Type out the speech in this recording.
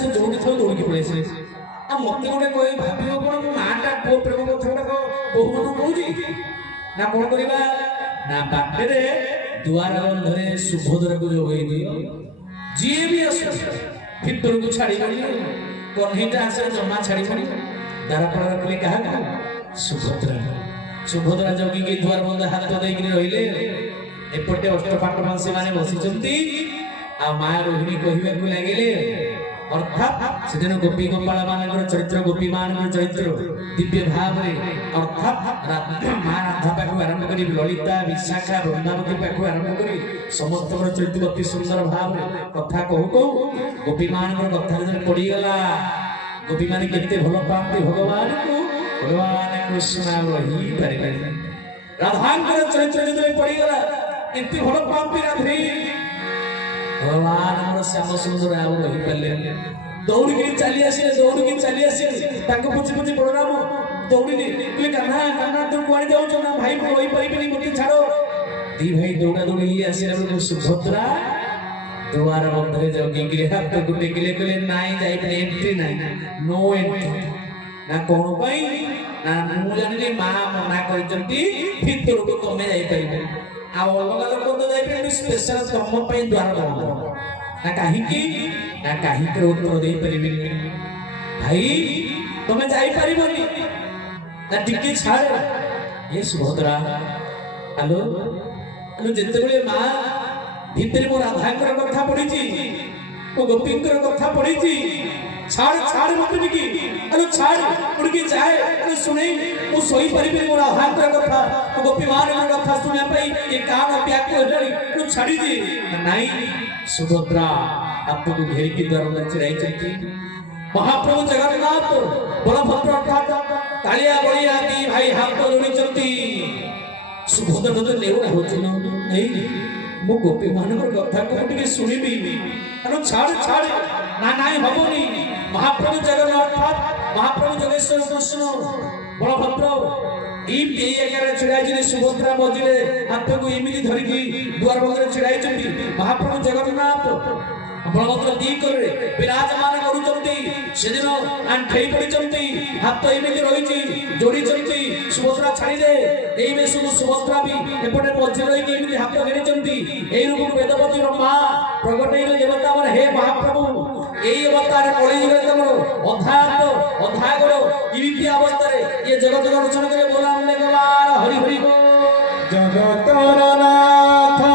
से जोड़ी थो दौड़ी पड़े से आ मते गोटे कोई भाबियो कोन माटा पो प्रेम कथा गोटे बहु मन कहूजी ना कोन करिबा ना बाटेरे दुआर बंधरे सुभद्रा को जोगई दियो जी भी आसो फितर को छाड़ी गली कन्हीटा आसे जमा छाड़ी छाड़ी दारापड़ रखले कहा सुभद्रा सुभद्रा जोगी के दुआर बंध हाथ देकी रहिले एपटे अष्टपाटमांसी माने बसिचंती आ माया रोहिणी कहिबा को लागिले अर्थात सेदिन गोपी गोपाल मानकर चरित्र गोपी मानकर चरित्र दिव्य भाव रे अर्थात मां राधा पाखु आरंभ करी ललिता विशाखा वृंदावती पाखु आरंभ करी समस्त चरित्र अति सुंदर भाव रे कथा कहू कहू गोपी मानकर कथा जन पड़ी गला गोपी माने केते भलो पाती भगवान को भगवान कृष्ण रही पारे राधांकर चरित्र जन पड़ी गला केते भलो पाती राधे भगवान हमर श्याम सुंदर आव रही पल्ले दौड़ी के चली आसे ताको पुछि पुछि प्रोग्राम दौड़ी ले कन्हा कन्हा तू कोई जाऊ छ ना भाई कोई परिबनी मते छाड़ो दी भाई दौड़ा दौड़ी आसे सुभद्रा द्वार बंधरे जोगी के हाथ गुटे किले कले नाई जाई पे एंट्री नाई नो एंट्री ना कोन पई ना मु जानिले मां मना करिजंती भीतर को तमे जाई परिबे आ अलग अलग को जाई पे स्पेशल तम पई द्वार बंध ना काहे के उत्तर दे परिबे भाई तमे जाई परिबनी ना टिके छाड़ ये सुभद्रा हेलो जेते बेले मां भीतर मो राधांकर कथा पढ़ी मो गोपींकर कथा पढ़ी छाड़ छाड़ मत निकी अरे छाड़ उड़के जाए अरे सुने मु सोई परिबे मो राधांकर कथा मो गोपी मान कथा सुने पई ये कान व्याकुल हेली तू छाड़ी दे नहीं सुभद्रा आपको घेर की द्वार में चिराई चलती महाप्रभु जगन्नाथ बलभद्र अर्थात कालिया बलिया दी भाई हाथ जोड़ी चलती सुभद्रा तो लेवल होची नहीं मु गोपी मानकर कथा को टिके सुनिबी अनु छाड़ छाड़ ना नाई हबोनी महाप्रभु जगन्नाथ महाप्रभु जगेश्वर कृष्ण बलभद्र ई एगारे छिड़ाई जे सुभद्रा मजिले हाथ को इमिति धरि की द्वार बंधरे छिड़ाई चंदी महाप्रभु जगन्नाथ बलभद्र दी करे विराजमान करूचंती सेदिन आंठई पड़िचंती हाथ इमिति रहिची जोड़ी चंती सुभद्रा छाड़ी दे एई में सुभद्रा भी एपटे मझि रही के इमिति हाथ घेरिचंती एई रूप वेदवती ब्रह्मा प्रगटैले देवता मन हे महाप्रभु एई अवतार कलियुग तमरो अधागरो इमिति अवस्था रे ये जगत दर्शन करे बोला हमने गवार हरि हरि जगतर नाथ